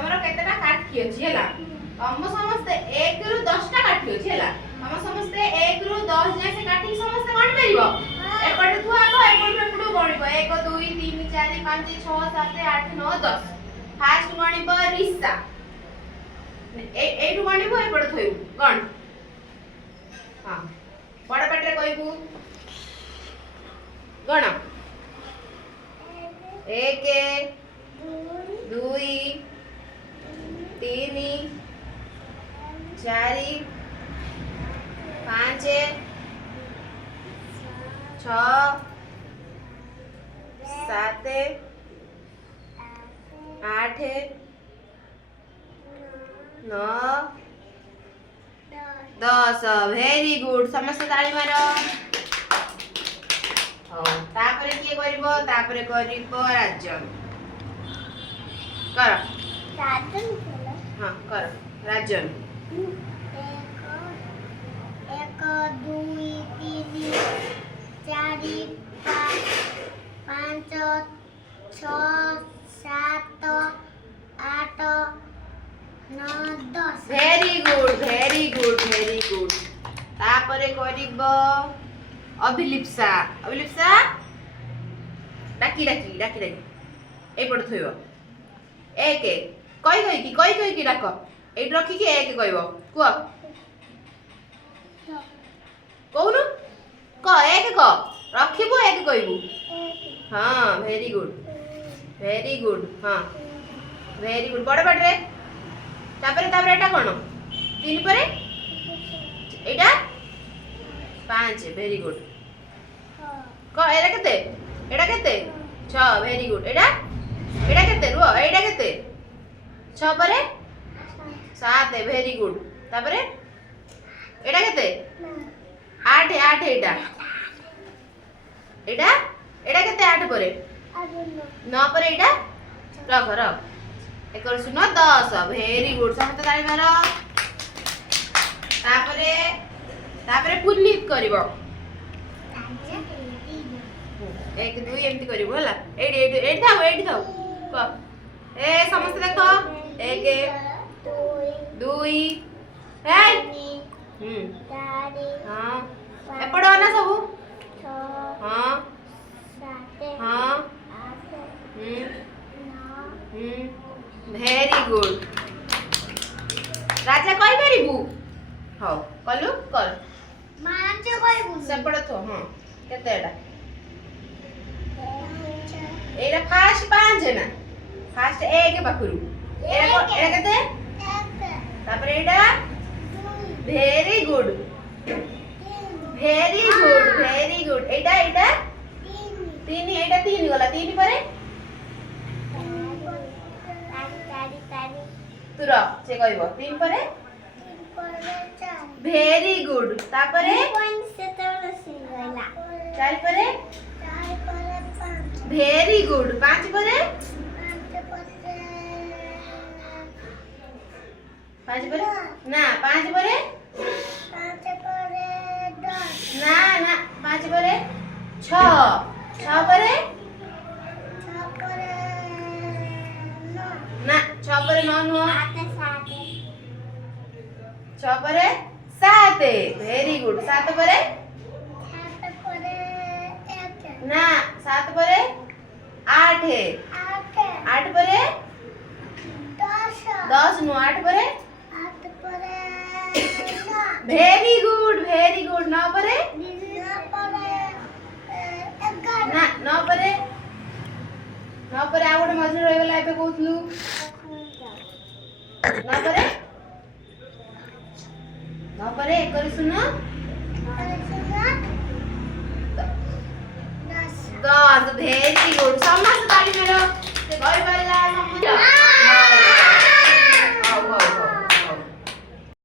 तमरो केतेटा काठी अछि हैला हम समस्त 1 रु 10 टा काठी अछि हैला हम समस्त 1 रु 10 जाय से काठी समस्त गण परिबो एपटे थुआ को एपटे एपटू गणिबो 1 2 3 4 5 6 7 8 9 10 फास्ट गणिबो रिसा एटू गणिबो एपटे थइबो गण हां बड़ पाटरे कहबू गण 1 2 3 4 5 6 7 8 9 10 वेरी गुड समस्त ताली मारो तापरे किए करिवो तापरे करिवो राजन कर हां कर राजन 1 2 3 4 5 6 7 8 9 10 वेरी गुड तापरे करिवो अभिलिप्सा अभिलिप्सा डाकी डाकी डाकी डाकी ए पड़ थइबो एक कई की डाक ए रखी के एक कहबो को कहूनु क एक क रखिबो एक कहबू हां वेरी गुड हां वेरी गुड बड़ बड़ रे तापरे एटा कोन तीन परे एटा 5 वेरी गुड क एटा केते 6 वेरी गुड एटा केते रुओ एटा केते 6 परे 7 वेरी गुड तापरे एटा केते 8 एटा केते 8 परे 9 परे एटा रख एक सुनो 10 वेरी गुड समस्त ताली मारो तापरे पुनीत करिवो 1 2 एमती करिवो हला एडी थाओ क ए समस्त देखो 1 2 हे हां एपडो ना सब हां हां वेरी गुड राजा कहि परिबू हां कलु कर मांच कहबू सेपड़ थो हां केते एटा फास्ट 5 है ना फास्ट 1 पाखरु एटा केते तापर एटा वेरी गुड एटा 3 एटा 3 गला 3 परे तुरा से कहबो 3 परे वेरी गुड तापरे 4 परे वेरी गुड 5 परे 5 परे ना 5 परे ना 5 परे 6 परे ना 6 परे 9 नो 6 परे 7 वेरी गुड 7 परे ना 7 परे 8 8 परे 10 नो 8 परे वेरी गुड 9 परे ना 9 परे आ गोटे मझे रही गला एबे कहतलु 9 परे एक करी सुनो 10 वेरी गुड समस्त ताली मेरो से गई पाइला